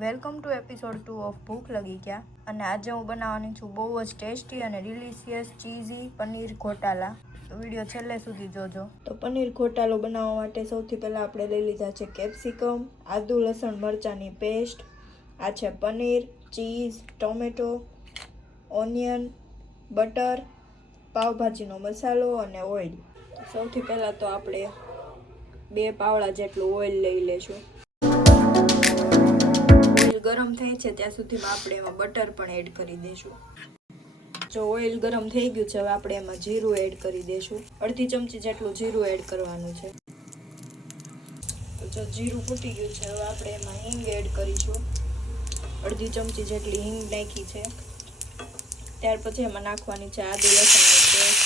Welcome to episode 2 of ભૂખ લગી ક્યાં. અને આજે હું બનાવવાની છું બહુ જ ટેસ્ટી અને ડિલિશિયસ ચીઝી પનીર ઘોટાલા. તો વિડીયો છેલ્લે સુધી જોજો. તો પનીર ઘોટાલો બનાવવા માટે સૌથી પહેલાં આપણે લઈ લીધા છે કેપ્સિકમ, આદુ લસણ મરચાંની પેસ્ટ, આ છે paneer, cheese, tomato, onion, butter, પાવભાજીનો મસાલો અને ઓઇલ. સૌથી પહેલાં તો આપણે 2 પાવડા જેટલું ઓઇલ લઈ લેશું. ઓઇલ ગરમ થાય છે ત્યાં સુધીમાં આપણે એમાં બટર પણ એડ કરી દઈશું. જો ઓઇલ ગરમ થઈ ગયું છે, હવે આપણે એમાં જીરું એડ કરી દઈશું. અડધી ચમચી જેટલું જીરું એડ કરવાનું છે. તો જો જીરું ફૂટી ગયું છે, હવે આપણે એમાં હિંગ એડ કરીશું. અડધી ચમચી જેટલી હિંગ નાખી છે. ત્યાર પછી એમાં નાખવાની છે આદુ લસણની પેસ્ટ.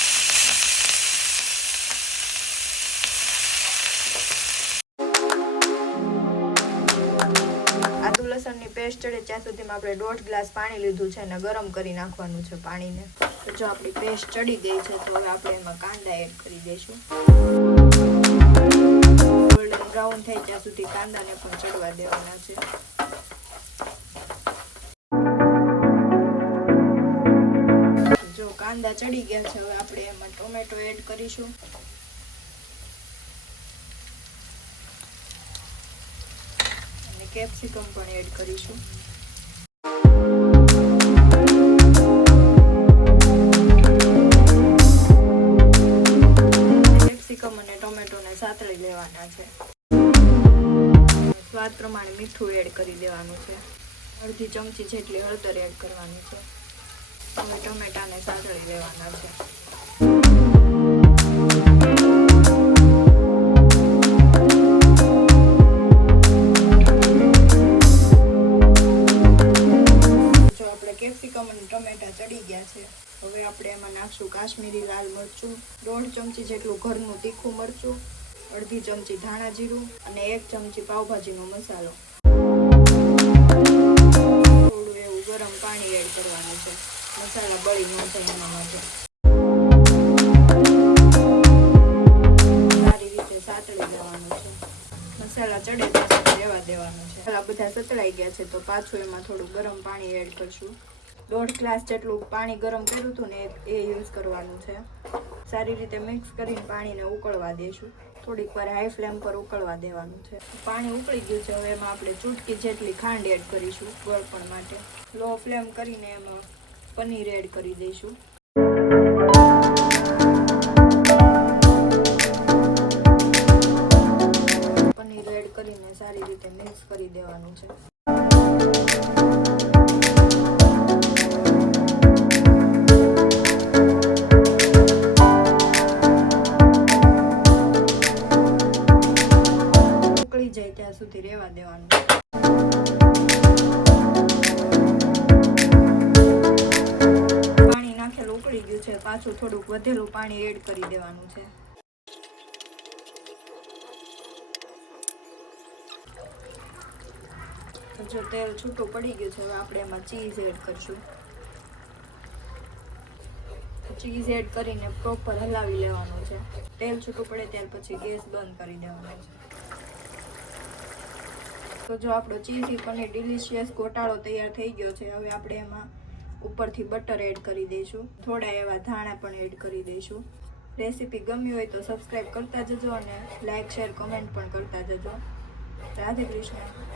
આદુ લસણની પેસ્ટ ચડે ત્યાં સુધીમાં આપણે 1.5 ગ્લાસ પાણી લીધું છે અને ગરમ કરી નાખવાનું છે પાણીને. તો જો આપણી પેસ્ટ ચડી ગઈ છે, તો હવે આપણે એમાં કાંદા એડ કરી દઈશું. ગોલ્ડન બ્રાઉન થાય ત્યાં સુધી કાંદાને પણ ચડવા દેવાના છે. જો કાંદા ચડી ગયા છે, હવે આપણે એમાં ટોમેટો એડ કરીશું. કેપ્સિકમ પણ એડ કરીશું. કેપ્સિકમ અને ટોમેટોને સાતળી લેવાના છે. સ્વાદ પ્રમાણે મીઠું એડ કરી દેવાનું છે. અડધી ચમચી જેટલી હળદર એડ કરવાની છે. અને ટમેટાને સાતળી લેવાના છે. કેપ્સિકમ અને ટમેટા ચડી ગયા છે. હવે આપણે એમાં નાખશું કાશ્મીરી લાલ મરચું, 1.5 ચમચી જેટલું ઘરનું તીખું મરચું, અડધી ચમચી ધાણા જીરું અને 1 ચમચી પાવભાજીનો મસાલો. થોડું એવું ગરમ પાણી એડ કરવાનું છે, મસાલા બળી ન જાય એના માટે. સારી રીતે સાતળી દેવાનું છે. મસાલા ચડે ત્યાં રહેવા દેવાનું છે. મસાલા બધા સતળાઈ ગયા છે, તો પાછું એમાં થોડું ગરમ પાણી એડ કરશું. 1.5 ગ્લાસ જેટલું પાણી ગરમ કર્યું હતું ને એ યુઝ કરવાનું છે. સારી રીતે મિક્સ કરીને પાણીને ઉકળવા દઈશું. થોડીક વાર હાઈ ફ્લેમ પર ઉકળવા દેવાનું છે. પાણી ઉકળી ગયું છે, હવે એમાં આપણે ચૂટકી જેટલી ખાંડ એડ કરીશું ગળપણ માટે. લો ફ્લેમ કરીને એમાં પનીર એડ કરી દઈશું. પનીર એડ કરીને સારી રીતે મિક્સ કરી દેવાનું છે. ઉકળી જાય ત્યાં સુધી રહેવા દેવાનું. પાણી નાખેલું ઉકળી ગયું છે, પાછું થોડુંક વધેલું પાણી એડ કરી દેવાનું છે. જો તેલ છૂટું પડી ગયું છે, હવે આપણે એમાં ચીઝ એડ કરશું. ચીઝ એડ કરીને પ્રોપર હલાવી લેવાનું છે. તેલ છૂટું પડે ત્યાર પછી ગેસ બંધ કરી દેવાનો છે. તો જો આપણો ચીઝી પનીર ડિલિશિયસ ઘોટાળો તૈયાર થઈ ગયો છે. હવે આપણે એમાં ઉપરથી બટર એડ કરી દઈશું. થોડા એવા ધાણા પણ એડ કરી દઈશું. રેસીપી ગમી હોય તો સબસ્ક્રાઈબ કરતા જજો અને લાઈક શેર કમેન્ટ પણ કરતા જજો. રાધે કૃષ્ણ.